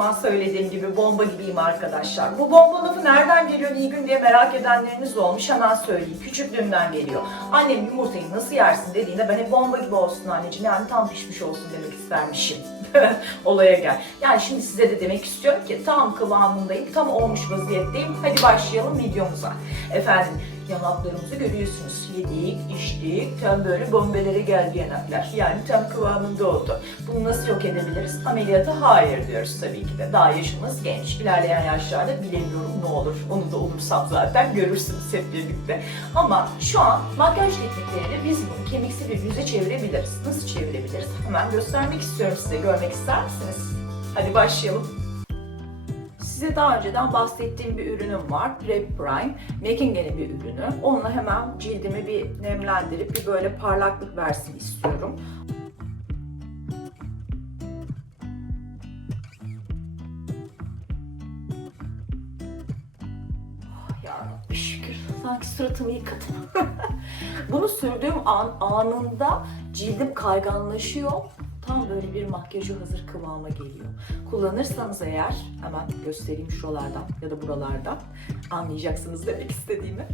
zaman söylediğim gibi bomba gibiyim arkadaşlar. Bu bomba lafı nereden geliyor iyi gün diye merak edenleriniz olmuş. Hemen söyleyeyim. Küçüklüğümden geliyor. Annem yumurtayı nasıl yersin dediğinde ben hep bomba gibi olsun anneciğim yani tam pişmiş olsun demek istermişim. Olaya gel. Yani şimdi size de demek istiyorum ki tam kıvamındayım, tam olmuş vaziyetteyim. Hadi başlayalım videomuza. Efendim yanaklarımızı görüyorsunuz. Yedik, içtik, tam böyle bombelere geldi yanaklar. Yani tam kıvamında oldu. Bunu nasıl yok edebiliriz? Ameliyata hayır diyoruz tabii ki de. Daha yaşımız genç. İlerleyen yaşlarda bilemiyorum ne olur. Onu da olursam zaten görürsünüz hep birlikte. Ama şu an makyaj teknikleriyle biz bunu kemiksiz bir yüze çevirebiliriz. Nasıl çevirebiliriz? Hemen göstermek istiyorum size. Görmek ister misiniz? Hadi başlayalım. Size daha önceden bahsettiğim bir ürünüm var. Prep Prime. Mackingen'in bir ürünü. Onunla hemen cildimi bir nemlendirip bir böyle parlaklık versin istiyorum. Oh yarabbim şükür. Sanki suratımı yıkadım. Bunu sürdüğüm an anında cildim kayganlaşıyor. Tam böyle bir makyajı hazır kıvama geliyor. Kullanırsanız eğer hemen göstereyim şuralardan ya da buralardan anlayacaksınız demek istediğimi.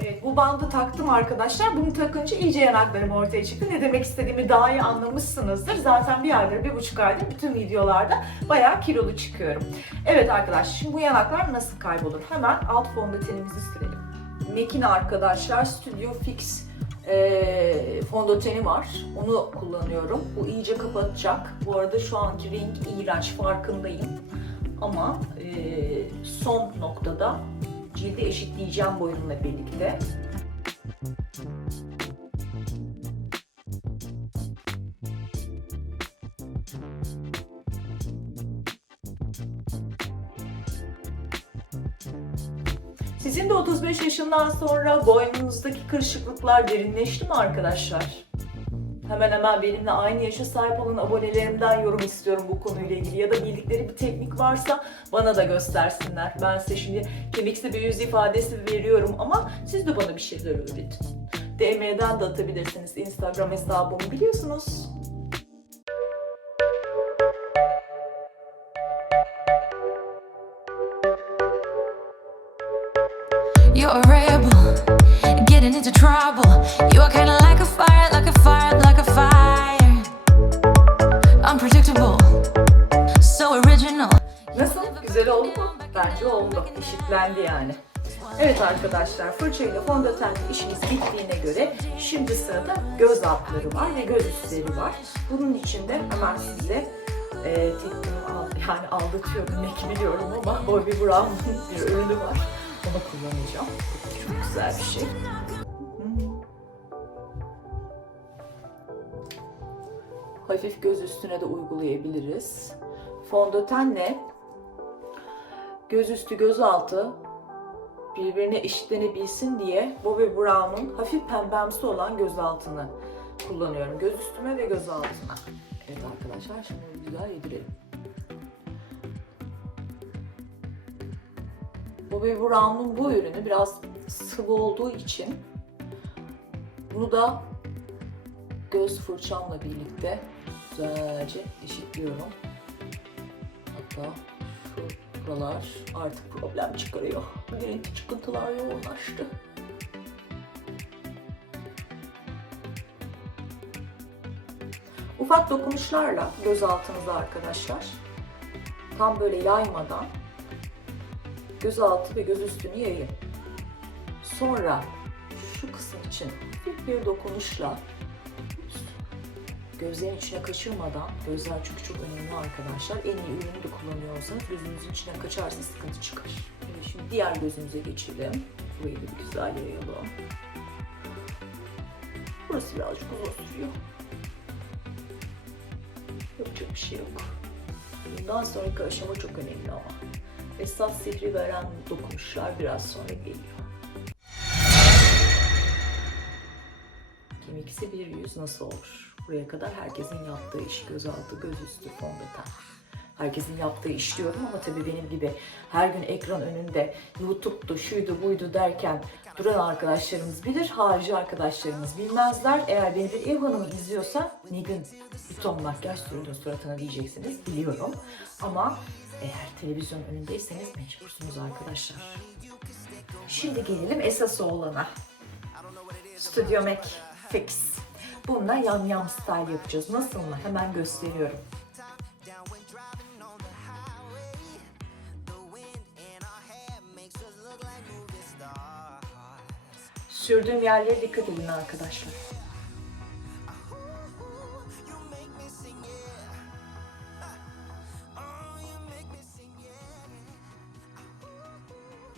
Evet bu bandı taktım arkadaşlar. Bunu takınca iyice yanaklarım ortaya çıktı. Ne demek istediğimi daha iyi anlamışsınızdır. Zaten bir aydır, bir buçuk aydır bütün videolarda bayağı kilolu çıkıyorum. Evet arkadaşlar şimdi bu yanaklar nasıl kaybolur? Hemen alt fondötenimizi sürelim. MAC'in arkadaşlar Studio Fix e, fondöteni var. Onu kullanıyorum. Bu iyice kapatacak. Bu arada şu anki renk iğrenç farkındayım. Ama e, son noktada cildi eşitleyeceğim ürünle birlikte. Sizin de 35 yaşından sonra boynunuzdaki kırışıklıklar derinleşti mi arkadaşlar? Hemen hemen benimle aynı yaşa sahip olan abonelerimden yorum istiyorum bu konuyla ilgili. Ya da bildikleri bir teknik varsa bana da göstersinler. Ben size şimdi kemikli bir yüz ifadesi veriyorum ama siz de bana bir şeyler öğretin. DM'den de atabilirsiniz. Instagram hesabımı biliyorsunuz. Nasıl? Güzel oldu mu? Bence oldu. Eşitlendi yani. Evet arkadaşlar fırçayla fondötenle işimiz bittiğine göre şimdi sırada göz altları var ve göz üstleri var. Bunun için de hemen size e, yani aldatıyorum ne biliyorum ama Bobby Brown'un bir ürünü var. Onu kullanacağım. Çok güzel bir şey. Hafif göz üstüne de uygulayabiliriz. Fondötenle göz üstü göz altı birbirine eşitlenebilsin diye Bobbi Brown'un hafif pembemsi olan göz altını kullanıyorum. Göz üstüme ve göz altına. Evet arkadaşlar şimdi güzel yedirelim. Bobbi Brown'un bu ürünü biraz sıvı olduğu için bunu da göz fırçamla birlikte güzelce eşitliyorum. Hatta şu buralar artık problem çıkarıyor. Renkli çıkıntılar yoğunlaştı. Ufak dokunuşlarla göz altınıza arkadaşlar tam böyle yaymadan göz altı ve göz üstünü yayın. Sonra şu kısım için hafif bir dokunuşla gözlerin içine kaçırmadan, gözler çünkü çok önemli arkadaşlar. En iyi ürünü de kullanıyorsanız gözünüzün içine kaçarsa sıkıntı çıkar. Evet, şimdi diğer gözümüze geçelim. Burayı da bir güzel yayalım. Burası birazcık uzun sürüyor. Yapacak bir şey yok. Bundan sonraki aşama çok önemli ama. Esas sihri veren dokunuşlar biraz sonra geliyor. Kemiksi bir yüz nasıl olur? Buraya kadar herkesin yaptığı iş gözaltı, gözüstü, fondöten. Herkesin yaptığı iş diyorum ama tabii benim gibi her gün ekran önünde YouTube'du, şuydu, buydu derken duran arkadaşlarımız bilir, harici arkadaşlarımız bilmezler. Eğer beni bir ev hanımı izliyorsa Nig'in bir ton makyaj sürdüğü suratına diyeceksiniz, biliyorum. Ama eğer televizyon önündeyseniz mecbursunuz arkadaşlar. Şimdi gelelim esas olana. Studio Mac Fix. Bununla yam yam style yapacağız. Nasıl mı? Hemen gösteriyorum. Sürdüğüm yerlere dikkat edin arkadaşlar.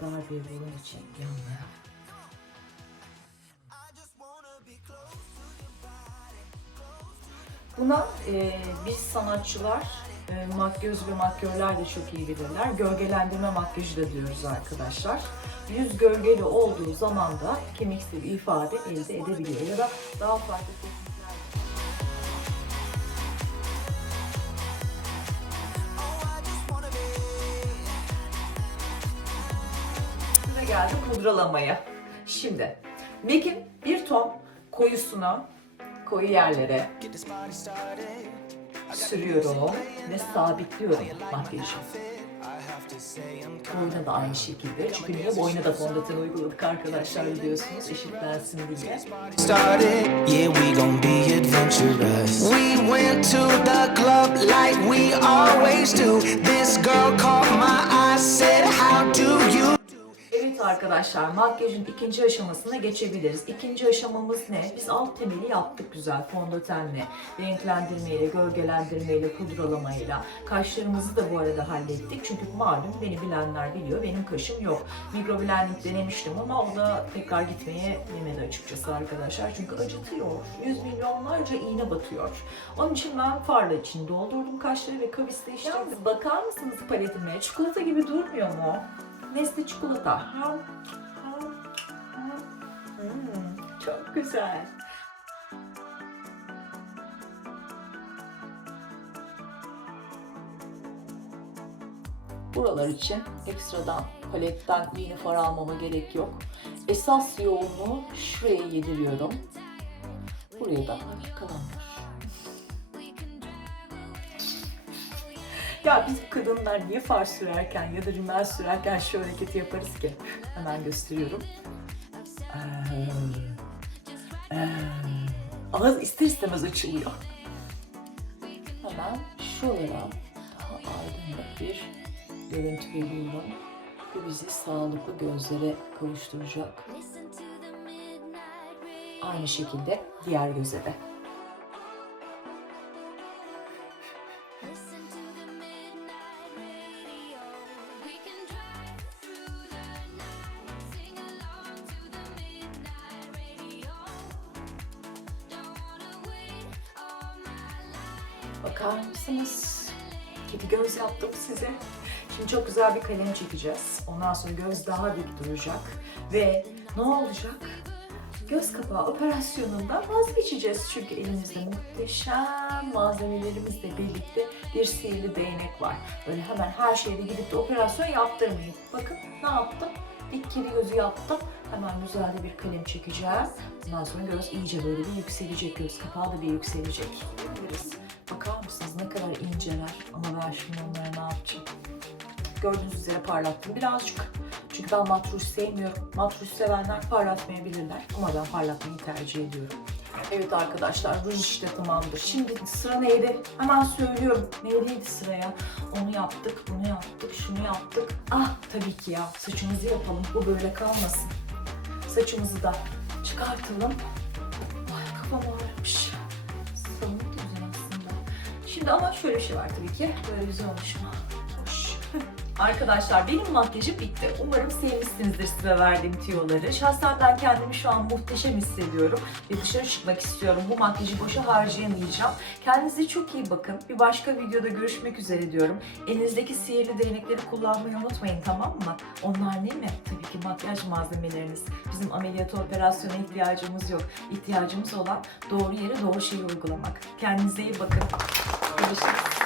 Dar bir burun için yanlara. Buna e, biz sanatçılar, e, makyöz ve makyörler de çok iyi bilirler. Gölgelendirme makyajı da diyoruz arkadaşlar. Yüz gölgeli olduğu zaman da kemiksiz bir ifade elde edebiliyor ya da daha farklı teknikler. Ve geldim pudralamaya. Şimdi Mac'in bir ton koyusuna, koyu yerlere sürüyorum ve sabitliyorum makyajı. Boyuna da aynı şekilde. Çünkü niye? Boyuna da fondöten uyguladık arkadaşlar biliyorsunuz eşitlensin diye. Yeah, we gon' be adventurous. We went to the club like we always do. This girl caught my eye, said, How do you? Arkadaşlar makyajın ikinci aşamasına geçebiliriz. İkinci aşamamız ne? Biz alt temeli yaptık güzel fondötenle, renklendirmeyle, gölgelendirmeyle, pudralamayla. Kaşlarımızı da bu arada hallettik. Çünkü malum beni bilenler biliyor benim kaşım yok. Mikroblending denemiştim ama o da tekrar gitmeye yemedi açıkçası arkadaşlar. Çünkü acıtıyor. Yüz milyonlarca iğne batıyor. Onun için ben farla için doldurdum kaşları ve kavisle işte. Yalnız bakar mısınız paletime? Çikolata gibi durmuyor mu? Nesli çikolata. Hmm, çok güzel. Buralar için ekstradan paletten yeni far almama gerek yok. Esas yoğunluğu şuraya yediriyorum. Buraya da hafif kalanlar. Ya biz kadınlar niye far sürerken ya da rimel sürerken şu hareketi yaparız ki? Hemen gösteriyorum. Ee, ee, Ağız ister istemez açılıyor. Hemen şuralara daha aydınlık bir görüntü veriyorum. Bu bizi sağlıklı gözlere kavuşturacak. Aynı şekilde diğer göze de. Bakar mısınız? Kedi göz yaptım size. Şimdi çok güzel bir kalem çekeceğiz. Ondan sonra göz daha dik duracak. Ve ne olacak? Göz kapağı operasyonundan vazgeçeceğiz. Çünkü elimizde muhteşem malzemelerimizle birlikte bir sihirli değnek var. Böyle hemen her şeyde gidip de operasyon yaptırmayın. Bakın ne yaptım? İlk kedi gözü yaptım. Hemen güzel bir kalem çekeceğim. Ondan sonra göz iyice böyle bir yükselecek. Göz kapağı da bir yükselecek. Görürüz. Bakar mısınız ne kadar inceler. Ama ben şimdi onlara ne yapacağım? Gördüğünüz üzere parlattım birazcık. Çünkü ben matruş sevmiyorum. Matruş sevenler parlatmayabilirler. Ama ben parlatmayı tercih ediyorum. Evet arkadaşlar ruj işte tamamdır. Şimdi sıra neydi? Hemen söylüyorum. Neydiydi sıraya? Onu yaptık, bunu yaptık, şunu yaptık. Ah tabii ki ya saçımızı yapalım. Bu böyle kalmasın. Saçımızı da çıkartalım. Ay kafam ağrımış. Şimdi ama şöyle bir şey var tabii ki. Böyle güzel olmuş mu? Hoş. Arkadaşlar benim makyajım bitti. Umarım sevmişsinizdir size verdiğim tüyoları. Şahsen ben kendimi şu an muhteşem hissediyorum. Ve dışarı çıkmak istiyorum. Bu makyajı boşa harcayamayacağım. Kendinize çok iyi bakın. Bir başka videoda görüşmek üzere diyorum. Elinizdeki sihirli değnekleri kullanmayı unutmayın tamam mı? Onlar ne mi? Tabii ki makyaj malzemeleriniz. Bizim ameliyat operasyona ihtiyacımız yok. İhtiyacımız olan doğru yere doğru şeyi uygulamak. Kendinize iyi bakın. Obrigada.